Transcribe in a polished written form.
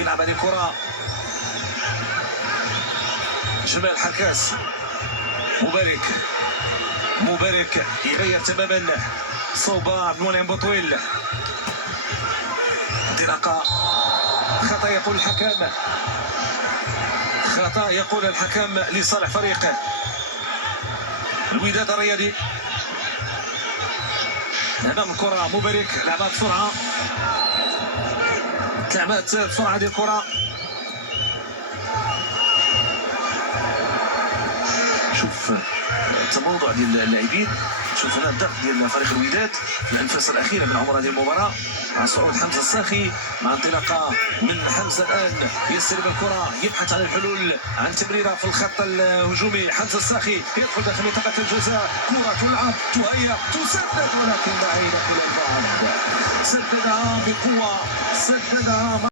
يلعب هذه الكرة جمال حكاس. مبارك يغير تماما صوب عبد المنعم بوطويل. انطلاقة خطأ يقول الحكم، خطأ يقول الحكم لصالح فريق الوداد الرياضي. امام الكرة مبارك لعبها بسرعة، تلعبات بسرعة هذه الكرة. شوف التموضع ديال اللاعبين، شوف هنا الضغط ديال فريق الوداد في الانفاس الاخيره من عمر هذه المباراه مع صعود حمزه الساخي، مع انطلاقه من حمزه الان يستلم الكره يبحث عن الحلول عن تمريره في الخط الهجومي. حمزه الساخي يدخل داخل منطقه الجزاء، كره تلعب تهيأ تسدد ولكن بعيده الى البعد، سددها بقوه، سددها